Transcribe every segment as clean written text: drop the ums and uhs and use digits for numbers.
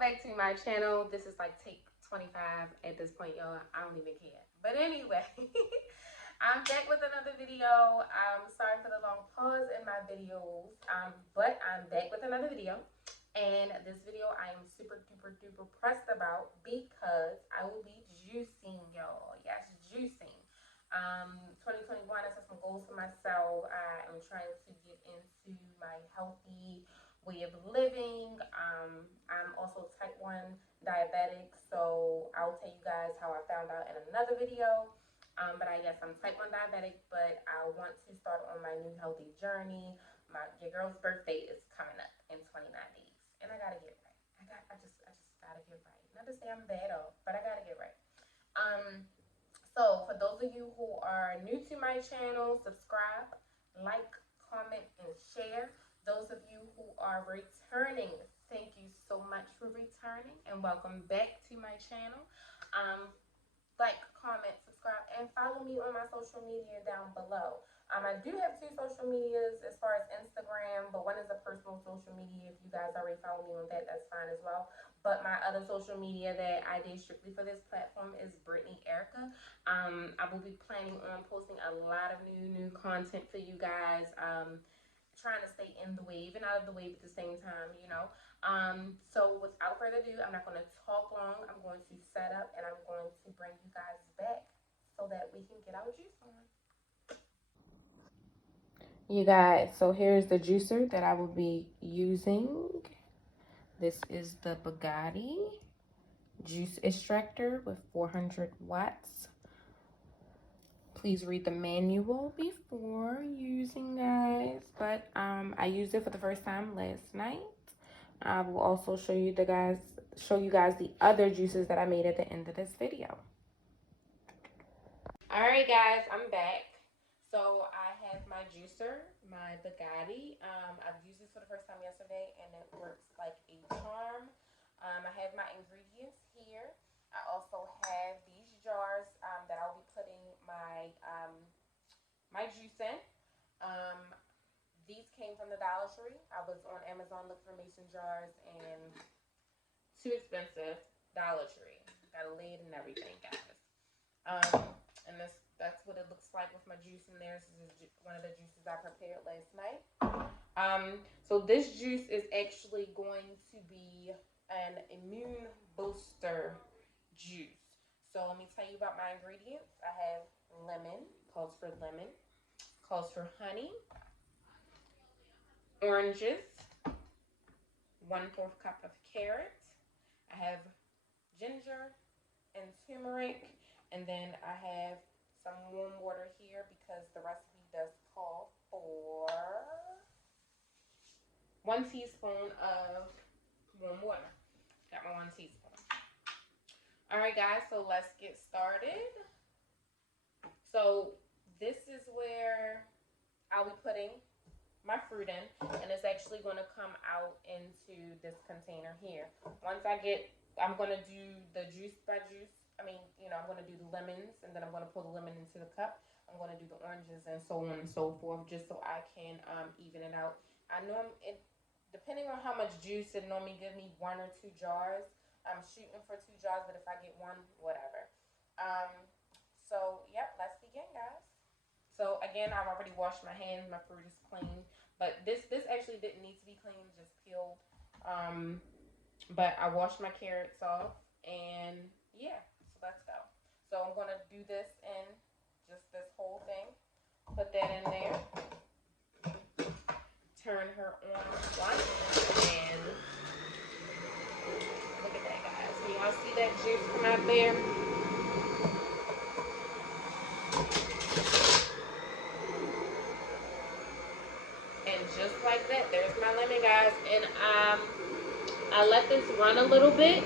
back to my channel. This is like take 25 at this point, y'all. I don't even care. But anyway, I'm back with another video. I'm sorry for the long pause in my videos, but I'm back with another video. And this video I am super duper duper pressed about because I will be juicing, y'all. Yes, juicing. 2021, I set some goals for myself. I am trying to get into my healthy way of living. I'm also type 1 diabetic, so I'll tell you guys how I found out in another video. But yes, I'm type 1 diabetic, but I want to start on my new healthy journey. Your girl's birthday is coming up in 29 days, and I gotta get right. I just gotta get right. Not to say I'm bad off, but I gotta get right. So for those of you who are new to my channel, subscribe, like, comment, and share. Those of you who are returning, thank you so much for returning and welcome back to my channel. Like, comment, subscribe, and follow me on my social media down below. I do have 2 social medias as far as Instagram, but one is a personal social media. If you guys already follow me on that, that's fine as well. But my other social media that I did strictly for this platform is Brittany Erica. I will be planning on posting a lot of new content for you guys. Trying to stay in the wave and out of the wave at the same time, you know. So without further ado, I'm not going to talk long. I'm going to set up and I'm going to bring you guys back so that we can get our juice on. You guys, so here's the juicer that I will be using. This is the Bagotte juice extractor with 400 watts. Please read the manual before using, guys. But I used it for the first time last night. I will also show you guys the other juices that I made at the end of this video. All right, guys, I'm back. So I have my juicer, my Bagotte. I've used this for the first time yesterday, and it works like a charm. I have my ingredients here. I also have these jars that I'll be putting my my juice in. These came from the Dollar Tree. I was on Amazon looking for mason jars, and too expensive. Dollar Tree. Got a lid and everything, guys. And that's what it looks like with my juice in there. This is one of the juices I prepared last night. So this juice is actually going to be an immune booster juice. So let me tell you about my ingredients. I have lemon, calls for lemon, calls for honey, oranges, 1/4 cup of carrot. I have ginger and turmeric, and then I have some warm water here because the recipe does call for 1 teaspoon of warm water. Got my 1 teaspoon. All right, guys, so let's get started. So this is where I'll be putting my fruit in, and it's actually going to come out into this container here. Once I'm going to do the juice by juice. I'm going to do the lemons, and then I'm going to pour the lemon into the cup. I'm going to do the oranges and so on and so forth, just so I can even it out. Depending on how much juice, it normally gives me 1 or 2 jars. I'm shooting for 2 jars, but if I get 1, whatever. So yep, let's begin, guys. So again, I've already washed my hands. My fruit is clean, but this actually didn't need to be clean, just peeled. But I washed my carrots off, and yeah, so let's go. So I'm gonna do this in just this whole thing. Put that in there. Turn her on once, and look at that, guys. Can y'all see that juice come out there? And just like that, there's my lemon, guys. And I let this run a little bit.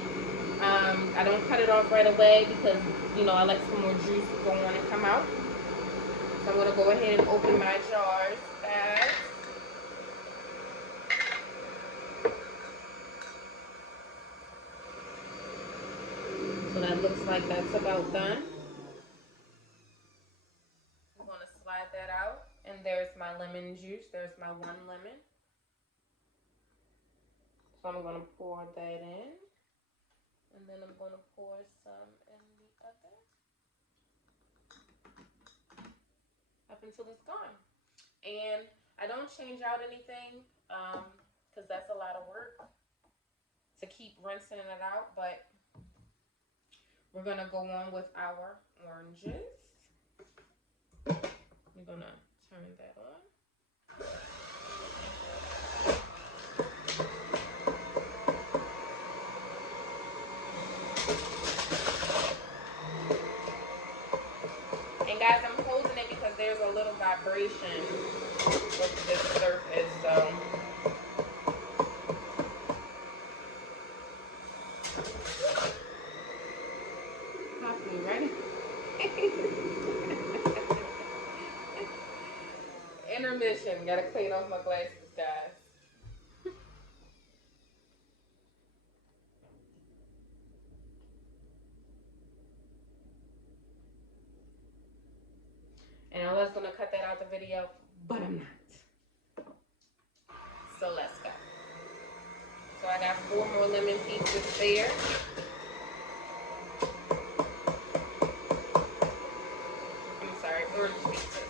I don't cut it off right away because, I let some more juice go on and come out. So I'm going to go ahead and open my jars, guys. So that looks like that's about done. I'm going to slide that out. And there's my lemon juice. There's my 1 lemon. So I'm going to pour that in. And then I'm going to pour some in the other up until it's gone. And I don't change out anything because that's a lot of work to keep rinsing it out. But we're going to go on with our oranges. We're going to turn that on. And guys, I'm holding it because there's a little vibration with this surface, so. Poppy, ready? Intermission. Gotta clean off my glasses, guys. And I was gonna cut that out the video, but I'm not. So let's go. So I got 4 more lemon pieces there. I'm sorry, orange pieces.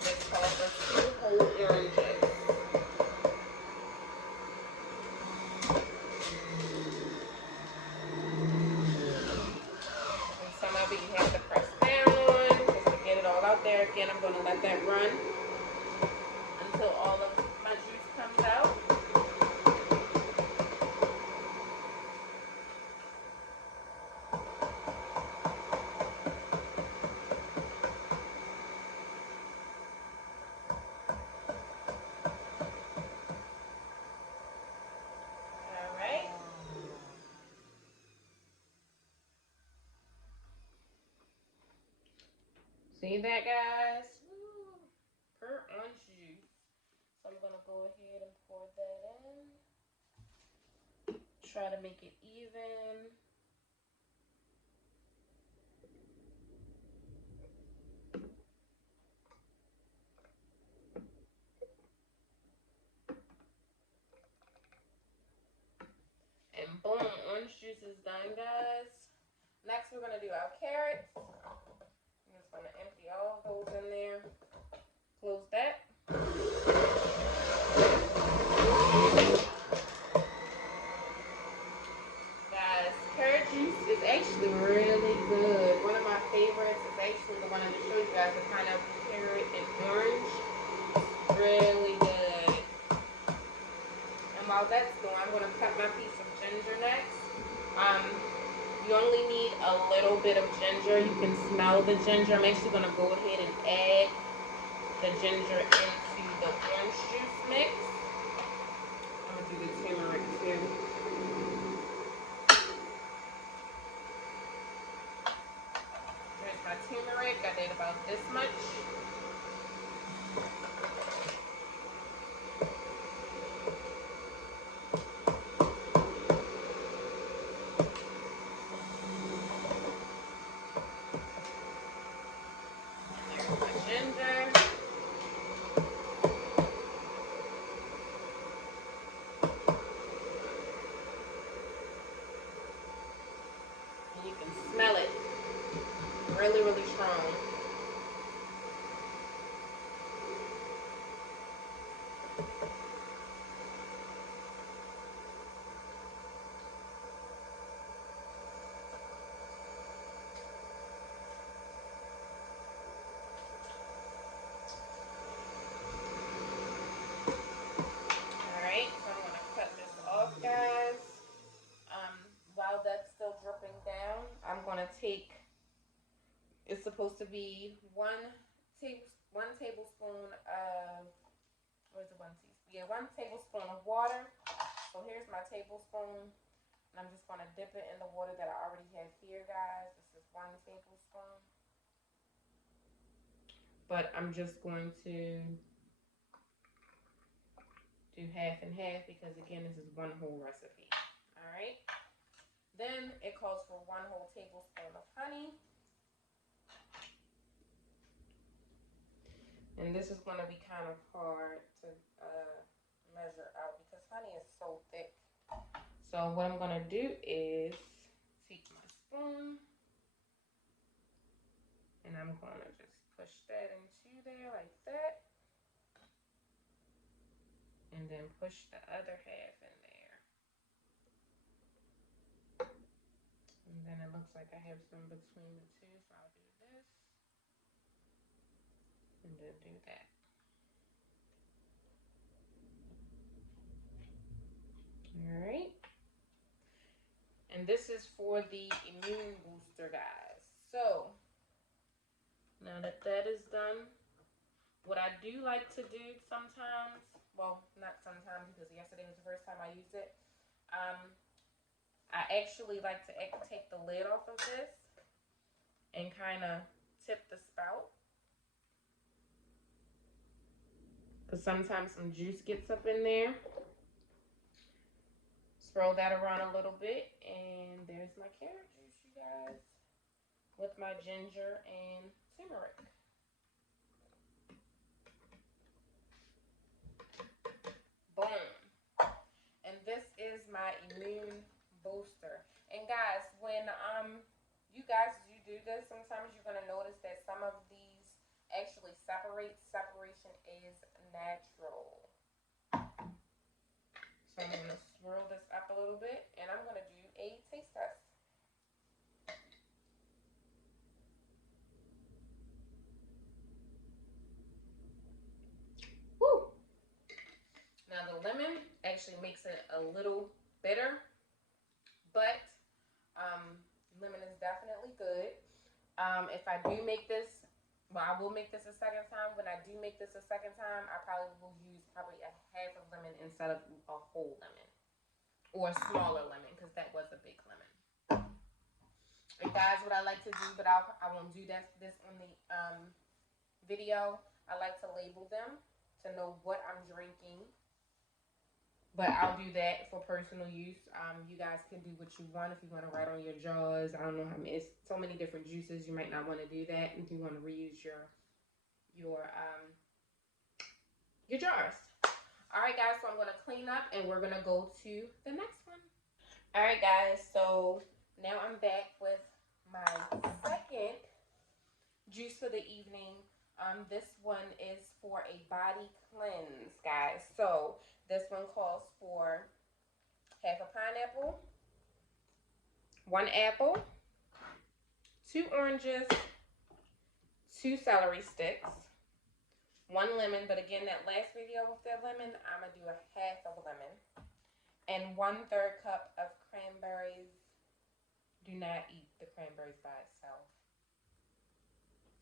This calls for 2 whole oranges. And some of it you have to press down on just to get it all out there. Again, I'm gonna let that run until all of my juice comes out. Alright. See that, guys? Woo. Per orange juice. So I'm gonna go ahead and pour that in. Try to make it even. And boom, orange juice is done, guys. Next, we're gonna do our carrots. I'm just gonna empty all of those in there. Close that. Guys, carrot juice is actually really good. One of my favorites is actually the one I'm gonna show you guys, the kind of carrot and orange. Really good. And while that's going, I'm gonna cut my piece of ginger next. You only need a little bit of ginger. You can smell the ginger. I'm actually gonna go ahead and add the ginger into the orange juice mix. I'm gonna do the turmeric too. There's my turmeric. I did about this much. Smell it. Really, really strong. Alright, so I'm gonna cut this off, guys. While that's still dripping down, I'm gonna take, it's supposed to be one tablespoon of, where's the 1 teaspoon? Yeah, 1 tablespoon of water. So here's my tablespoon, and I'm just gonna dip it in the water that I already have here, guys. This is 1 tablespoon. But I'm just going to do half and half because, again, this is 1 whole recipe. Alright. Then it calls for 1 whole tablespoon of honey. And this is going to be kind of hard to measure out because honey is so thick. So what I'm gonna do is take my spoon and I'm gonna just push that into there like that. And then push the other half in there. And then it looks like I have some between the two, so I'll do this. And then do that. Alright. And this is for the immune booster, guys. So, now that that is done, what I do like to do sometimes, well, not sometimes because yesterday was the first time I used it, I actually like to take the lid off of this and kind of tip the spout. Because sometimes some juice gets up in there. Swirl that around a little bit, and there's my carrot juice, you guys, with my ginger and turmeric. Boom. And this is my immune booster. And guys, when you guys do this, sometimes you're gonna notice that some of these actually separate. Separation is natural. So I'm gonna swirl this up a little bit, and I'm gonna do a taste test. Woo! Now the lemon actually makes it a little bitter, but lemon is definitely good. If I do make this, well, I will make this a second time. When I do make this a second time, I probably will use probably a half of lemon instead of a whole lemon. Or a smaller lemon, because that was a big lemon. And guys, what I like to do, but I won't do this on the video, I like to label them to know what I'm drinking. But I'll do that for personal use. You guys can do what you want. If you want to write on your jars, I don't know how many. It's so many different juices. You might not want to do that. If you want to reuse your jars. All right, guys. So I'm gonna clean up, and we're gonna go to the next one. All right, guys. So now I'm back with my second juice for the evening. This one is for a body cleanse, guys. So this one calls for half a pineapple, 1 apple, 2 oranges, 2 celery sticks, 1 lemon. But again, that last video with that lemon, I'm gonna do a half of a lemon, and 1/3 cup of cranberries. Do not eat the cranberries by itself.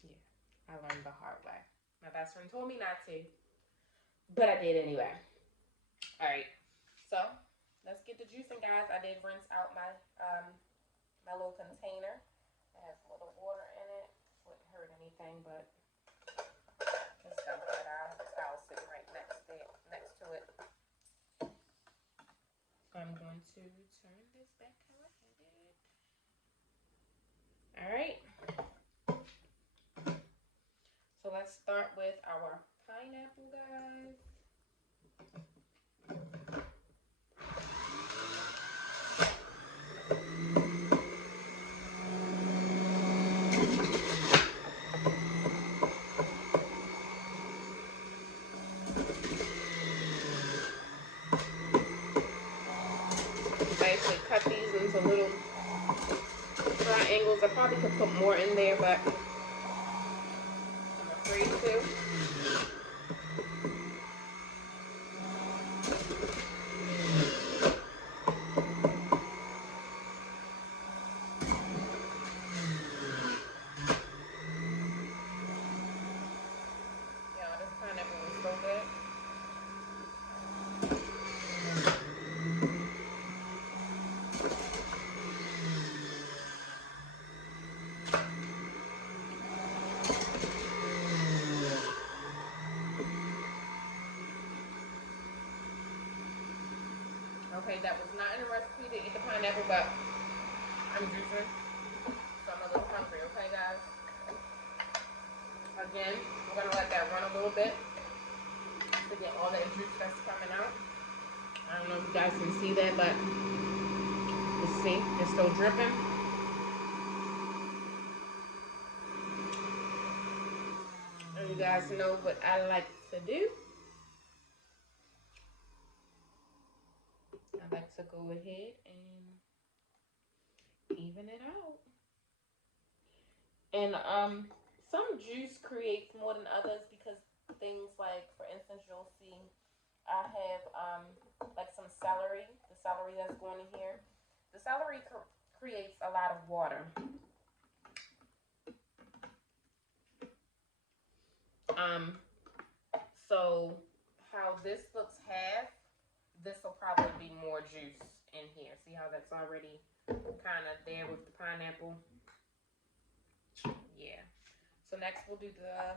Yeah, I learned the hard way. My best friend told me not to, but I did anyway. All right, so let's get the juicing, guys. I did rinse out my my little container. It has a little water in it. Wouldn't hurt anything, but just dump it out. I have a towel sitting right next to it. So I'm going to turn this back how I had it. All right. So let's start with our pineapple, guys. I actually cut these into little triangles. I probably could put more in there, but I'm afraid to. Yeah, this pineapple was so good. Okay, that was not in the recipe to eat the pineapple, but I'm juicing, so I'm a little hungry, okay, guys? Again, we're going to let that run a little bit. So to get all that juice that's coming out. I don't know if you guys can see that, but you see, it's still dripping. And you guys know what I like to do. I like to go ahead and even it out. And some juice creates more than others because things like, for instance, you'll see I have like some celery, the celery that's going in here. The celery creates a lot of water. So how this looks half, this will probably be more juice in here. See how that's already kind of there with the pineapple? Yeah. So next we'll do the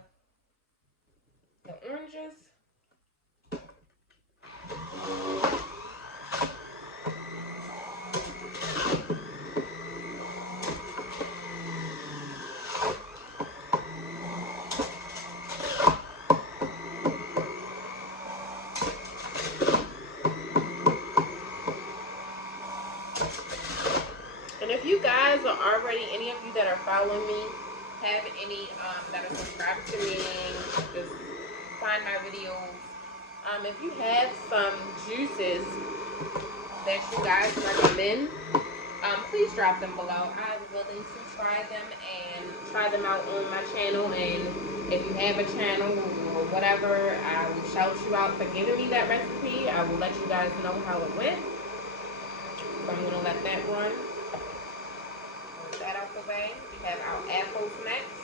oranges. And if you guys are already, any of you that are following me, have any that are subscribed to me, just find my videos. If you have some juices that you guys recommend, please drop them below. I'm willing to try them and try them out on my channel. And if you have a channel or whatever, I will shout you out for giving me that recipe. I will let you guys know how it went. So I'm gonna let that run. Move that out the way. We have our apples next.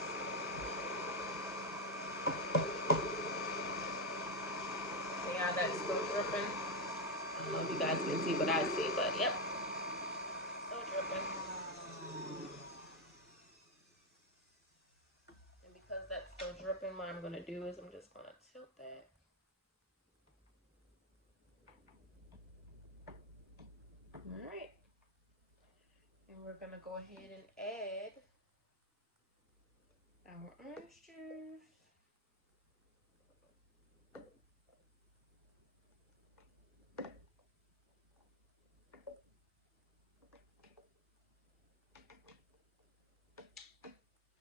See how that's still dripping? I don't know if you guys can see what I see, but yep. Still dripping. And because that's still dripping, what I'm going to do is I'm just going to tilt that. Alright. And we're going to go ahead and add our orange juice.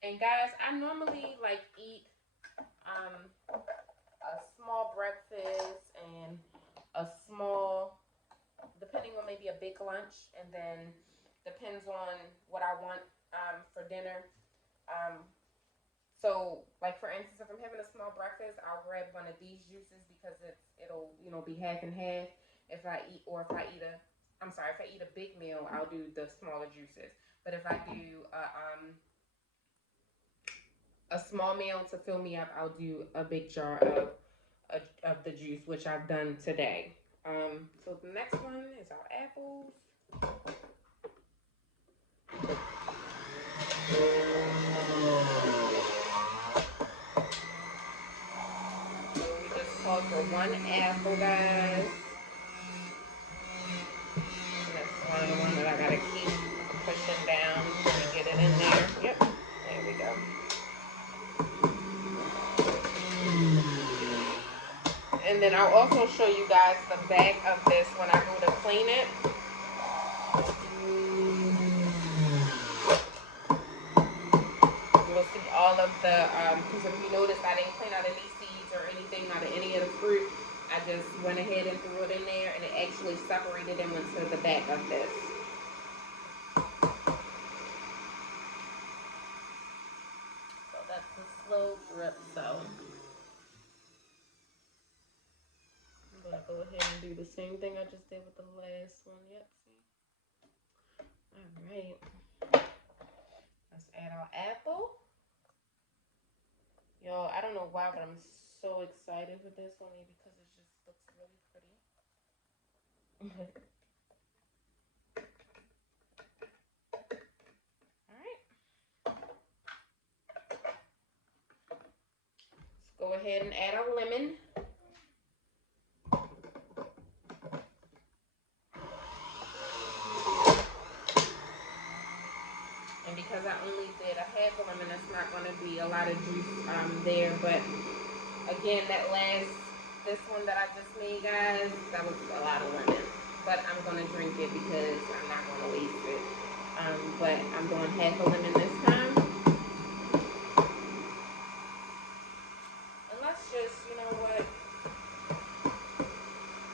And guys, I normally like eat a small breakfast and a small, depending on maybe a big lunch, and then depends on what I want for dinner. So like for instance, if I'm having a small breakfast, I'll grab one of these juices because it'll be half and half. If I eat a big meal, I'll do the smaller juices. But if I do a small meal to fill me up, I'll do a big jar of the juice, which I've done today. So the next one is our apples. So we just called for one apple, guys. And that's one of the ones that I gotta keep pushing down to get it in there. Yep, there we go. And then I'll also show you guys the back of this when I go to clean it. You'll see all of the, because if you notice, I didn't clean out any seeds or anything out of any of the fruit. I just went ahead and threw it in there, and it actually separated them into the back of this. So that's the slow drip, so I'm going to go ahead and do the same thing I just did with the last one. Yep, see? Alright. Let's add our apple. Yo, I don't know why, but I'm so excited with this one because it just looks really pretty. Alright. Let's go ahead and add our lemon. And because I only did a half a lemon, that's not going to be a lot of juice there. But again, that last This one that I just made, guys, that was a lot of lemon. But I'm going to drink it because I'm not going to waste it. But I'm doing half a lemon this time. And let's just, you know what?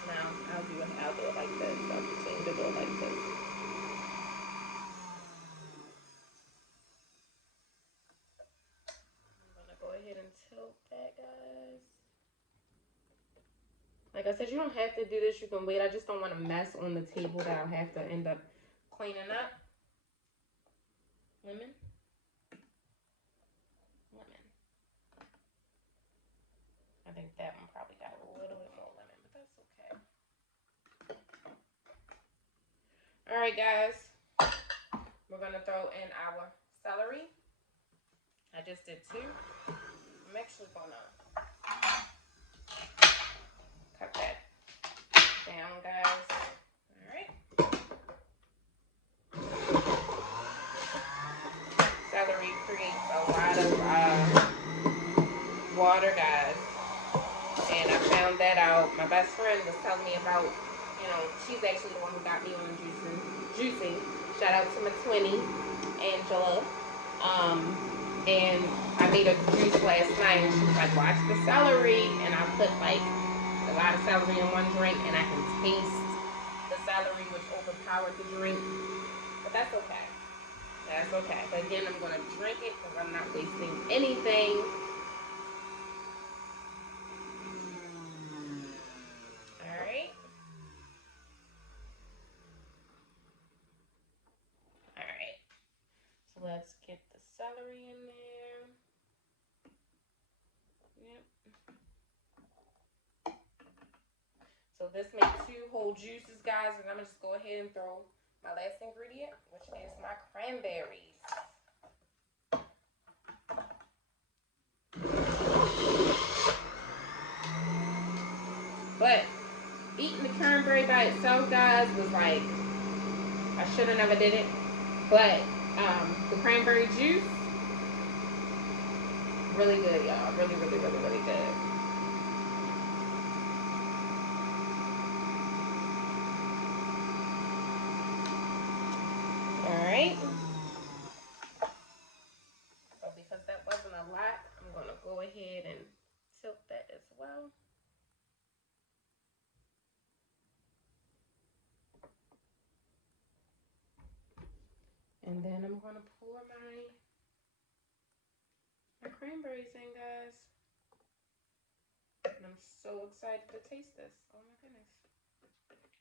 No, I'll do it like this. I'll continue to do it like this. I'm going to go ahead and tilt that, guys. Like I said, you don't have to do this. You can wait. I just don't want to mess on the table that I'll have to end up cleaning up. Lemon. I think that one probably got a little bit more lemon, but that's okay. All right, guys. We're going to throw in our celery. I just did 2. I'm actually going to cut that down, guys. All right. Celery creates a lot of water, guys. And I found that out. My best friend was telling me about, you know, she's actually the one who got me on juicing. Shout out to my twinnie, Angela. And I made a juice last night, and she was like, watch the celery. And I put like a lot of celery in one drink, and I can taste the celery, which overpowered the drink. But that's okay. That's okay. But again, I'm going to drink it because I'm not wasting anything. Alright. Alright. So let's get the celery in there. Yep. So this makes 2 whole juices, guys. And I'm going to just go ahead and throw my last ingredient, which is my cranberries. But eating the cranberry by itself, guys, was like, I should have never did it. But the cranberry juice, really good, y'all. Really, really, really, really good. Alright. So because that wasn't a lot, I'm going to go ahead and tilt that as well. And then I'm going to pour my cranberries in, guys. And I'm so excited to taste this. Oh my goodness.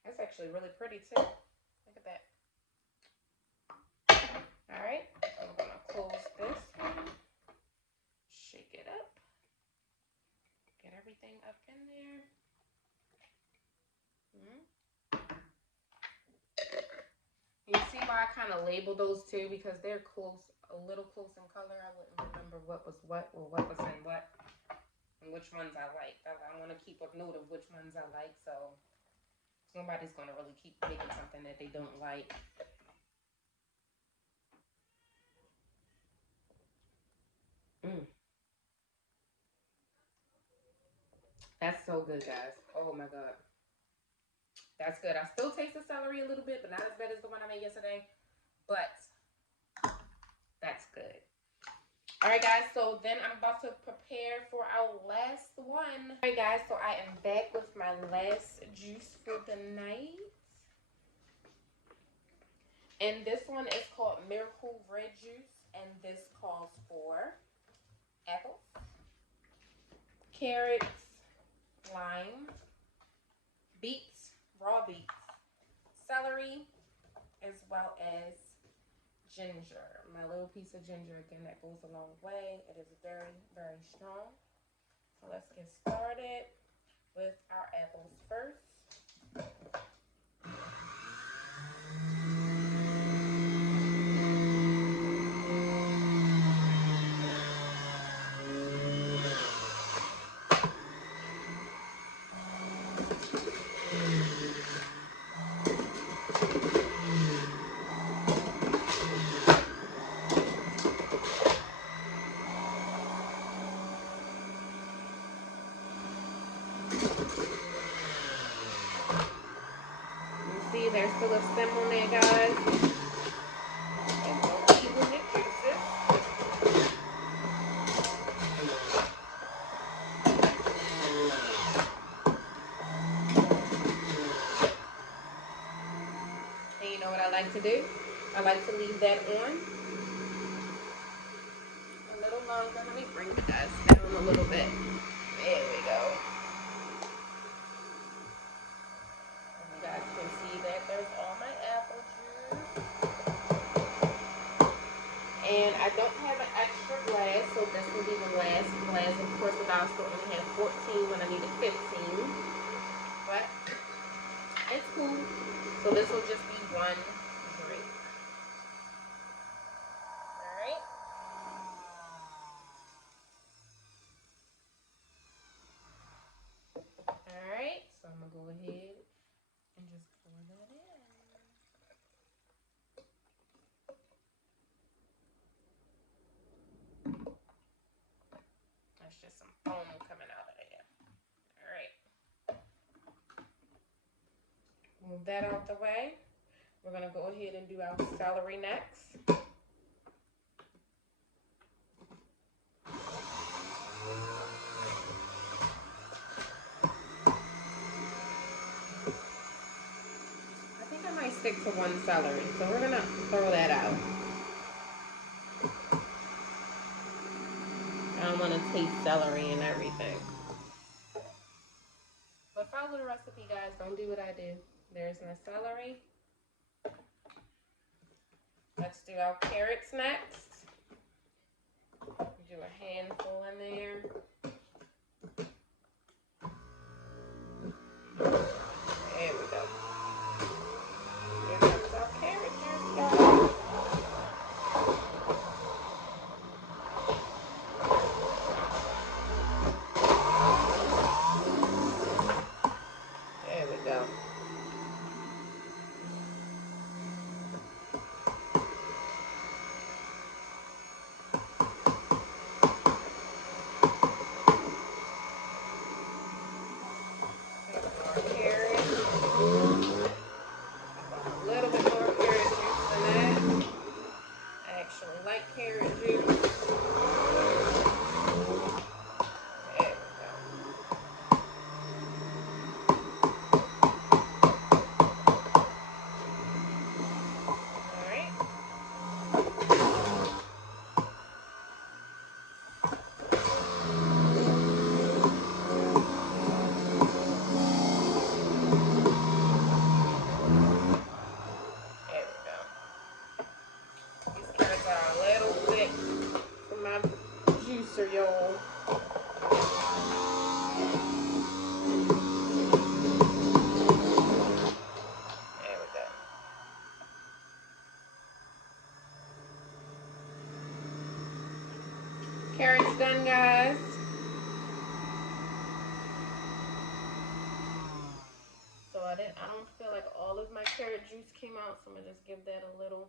That's actually really pretty too. Look at that. Alright, I'm going to close this one. Shake it up. Get everything up in there. You see why I kind of labeled those two, because they're close, a little close in color. I wouldn't remember what was what or what was in what and which ones I like. I want to keep a note of which ones I like, so somebody's going to really keep making something that they don't like. That's so good, guys. Oh my God. That's good. I still taste the celery a little bit, but not as bad as the one I made yesterday. But that's good. All right, guys. So then I'm about to prepare for our last one. All right, guys. So I am back with my last juice for the night. And this one is called Miracle Red Juice. And this calls for apples, carrots, lime, beets, raw beets, celery, as well as ginger. My little piece of ginger, again, that goes a long way. It is very, very strong. So let's get started with our apples first. You see, there's still a stem on there, guys. And don't even the juices. And you know what I like to do? I like to leave that on a little longer. Let me bring you guys down a little bit. There we go. And you guys can see that there's all my apple juice. And I don't have an extra glass, so this will be the last glass. Of course, I still only have 14 when I needed 15. But it's cool. So this will just be one drink. Alright. Alright, so I'm going to go ahead and just pour that in. That's just some foam coming out of there. Alright. Move that out the way. We're going to go ahead and do our celery next. I think I might stick to one celery, so we're going to throw that out. I don't want to taste celery and everything. But follow the recipe, guys. Don't do what I do. There's my celery. Let's do our carrots next. Do a handful in there. There we go. Here comes our carrot juice, guys. There we go. Y'all. There we go. Carrots done, guys. So I don't feel like all of my carrot juice came out, so I'm gonna just give that a little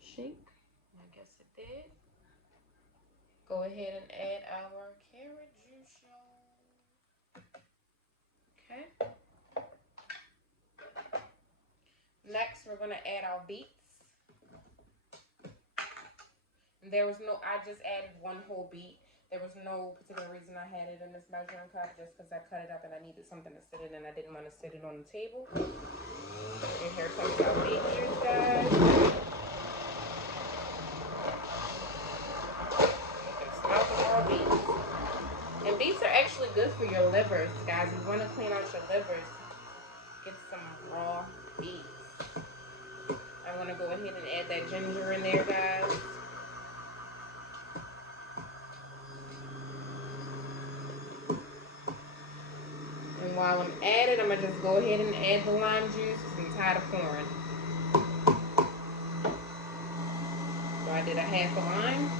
shake. I guess it did. Go ahead and add our carrot juice, y'all. Okay. Next, we're gonna add our beets. I just added one whole beet. There was no particular reason I had it in this measuring cup, just because I cut it up and I needed something to sit in and I didn't want to sit it on the table. And here comes our beet juice, guys. You can smell the raw beets. And beets are actually good for your livers, guys. If you want to clean out your livers, get some raw beets. I want to go ahead and add that ginger in there, guys. And while I'm at it, I'm going to just go ahead and add the lime juice because I'm tired of pouring. So I did a half a lime.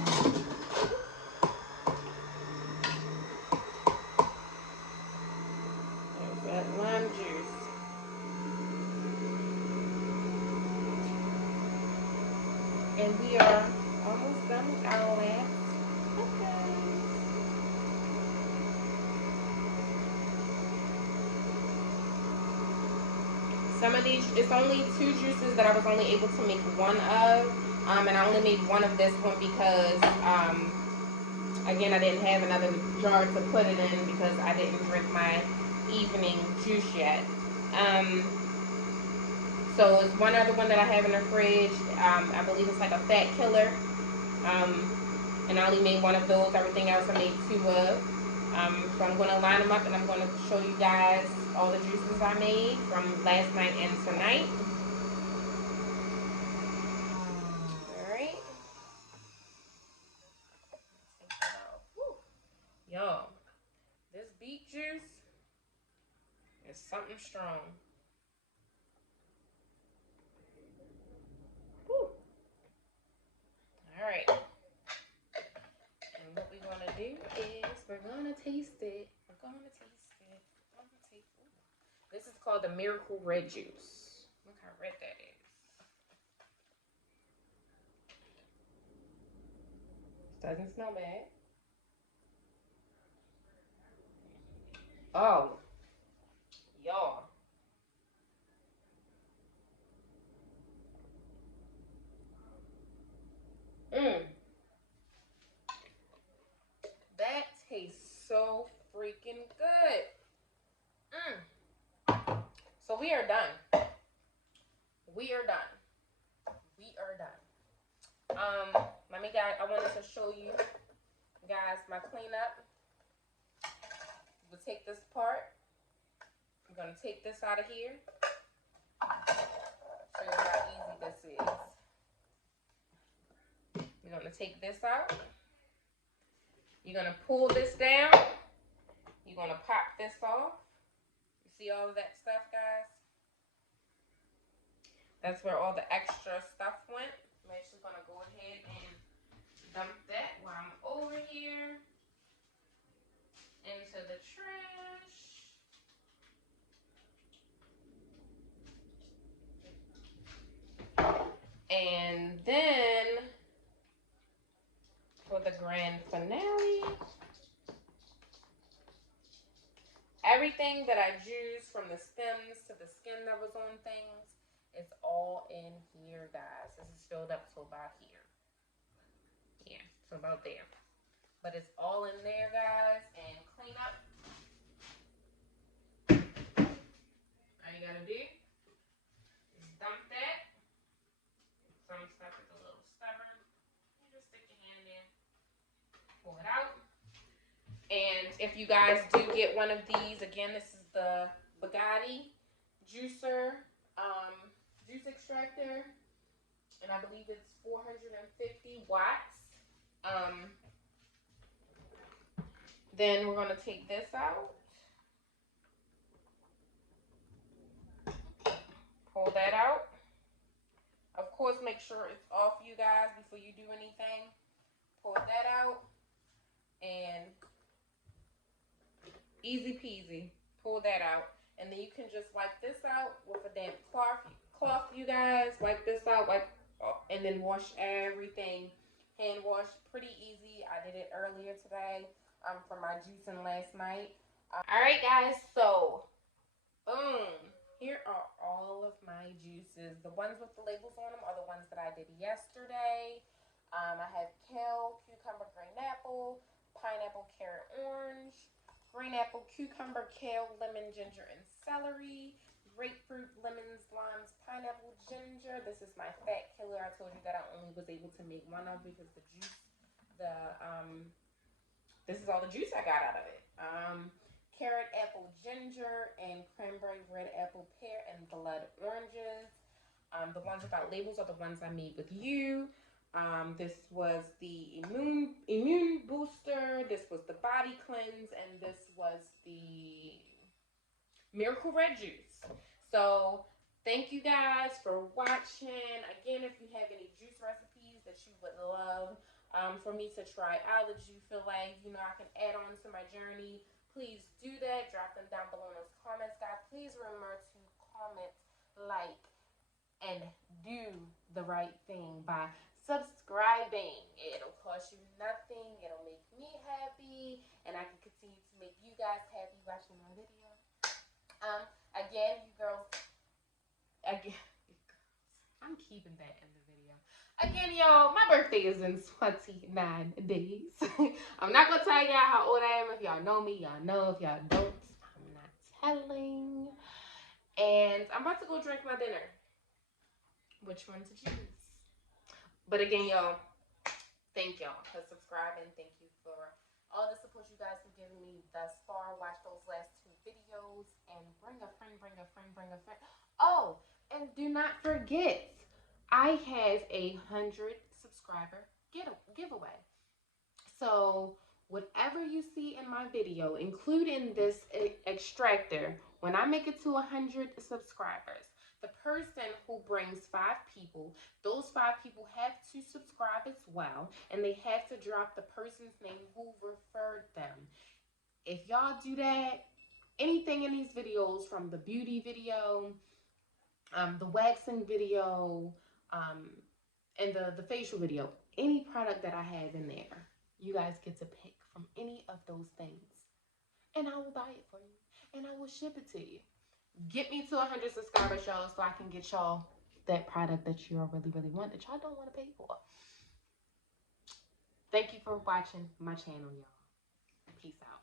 There's that lime juice. And we are almost done with our last. Okay. Some of these, it's only 2 juices that I was only able to make one of. And I only made one of this one because, again, I didn't have another jar to put it in because I didn't drink my evening juice yet. So it's one other one that I have in the fridge. I believe it's like a fat killer. And I only made one of those. Everything else I made 2 of. So I'm going to line them up and I'm going to show you guys all the juices I made from last night and tonight. Alright. Take that off. Woo. Y'all, this beet juice is something strong. Woo. Alright. And what we're going to do is we're going to taste it. We're going to taste it. This is called the Miracle Red Juice. Look how red that is. Doesn't smell bad. Oh, y'all. That tastes so freaking good. So we are done. We are done. We are done. I wanted to show you guys my cleanup. We'll take this part. I'm gonna take this out of here. Show you how easy this is. You're gonna take this out. You're gonna pull this down. You're gonna pop this off. You see all of that stuff, guys? That's where all the extra stuff went. I'm actually gonna go ahead and dump that while I'm over here into the trash. And then for the grand finale, everything that I juiced from the stems to the skin that was on things is all in here, guys. This is filled up to about here. Yeah, so about there. But it's all in there, guys. And clean up. All you gotta do is dump that. Some stuff is a little stubborn. You just stick your hand in, pull it out. And if you guys do get one of these, again, this is the Bagotte juicer, juice extractor, and I believe it's 450 watts. Then we're gonna take this out, pull that out. Of course, make sure it's off, you guys, before you do anything. Pull that out, and easy peasy, pull that out. And then you can just wipe this out with a damp cloth, you guys. Wipe this out, and then wash everything. Hand wash, pretty easy. I did it earlier today for my juicing last night. All right, guys, so boom. Here are all of my juices. The ones with the labels on them are the ones that I did yesterday. I have kale, cucumber, green apple, pineapple, carrot, orange, green apple, cucumber, kale, lemon, ginger, and celery, grapefruit, lemons, limes, pineapple, ginger. This is my fat killer. I told you that I only was able to make one of because the juice, this is all the juice I got out of it. Carrot, apple, ginger, and cranberry, red apple, pear, and blood oranges. The ones without labels are the ones I made with you. This was the immune booster. This was the body cleanse, and this was the Miracle Red Juice. So thank you guys for watching. Again, if you have any juice recipes that you would love for me to try out, that you feel like I can add on to my journey, please do that. Drop them down below in those comments, guys. Please remember to comment, like, and do the right thing by subscribing. It'll cost you nothing. It'll make me happy, and I can continue to make you guys happy watching my video. Again, you girls keeping that in the video. Again, y'all, my birthday is in 29 days. I'm not going to tell y'all how old I am. If y'all know me, y'all know. If y'all don't, I'm not telling. And I'm about to go drink my dinner. Which one to choose? But again, y'all, thank y'all for subscribing. Thank you for all the support you guys have given me thus far. Watch those last 2 videos. And bring a friend, bring a friend, bring a friend. Oh, and do not forget, I have a 100 subscriber giveaway. So whatever you see in my video, including this extractor, when I make it to 100 subscribers, the person who brings 5 people, those 5 people have to subscribe as well, and they have to drop the person's name who referred them. If y'all do that, anything in these videos, from the beauty video, the waxing video, and the facial video, any product that I have in there, you guys get to pick from any of those things, and I will buy it for you, and I will ship it to you. Get me to 100 subscribers, y'all, so I can get y'all that product that you all really, really want, that y'all don't want to pay for. Thank you for watching my channel, y'all. Peace out.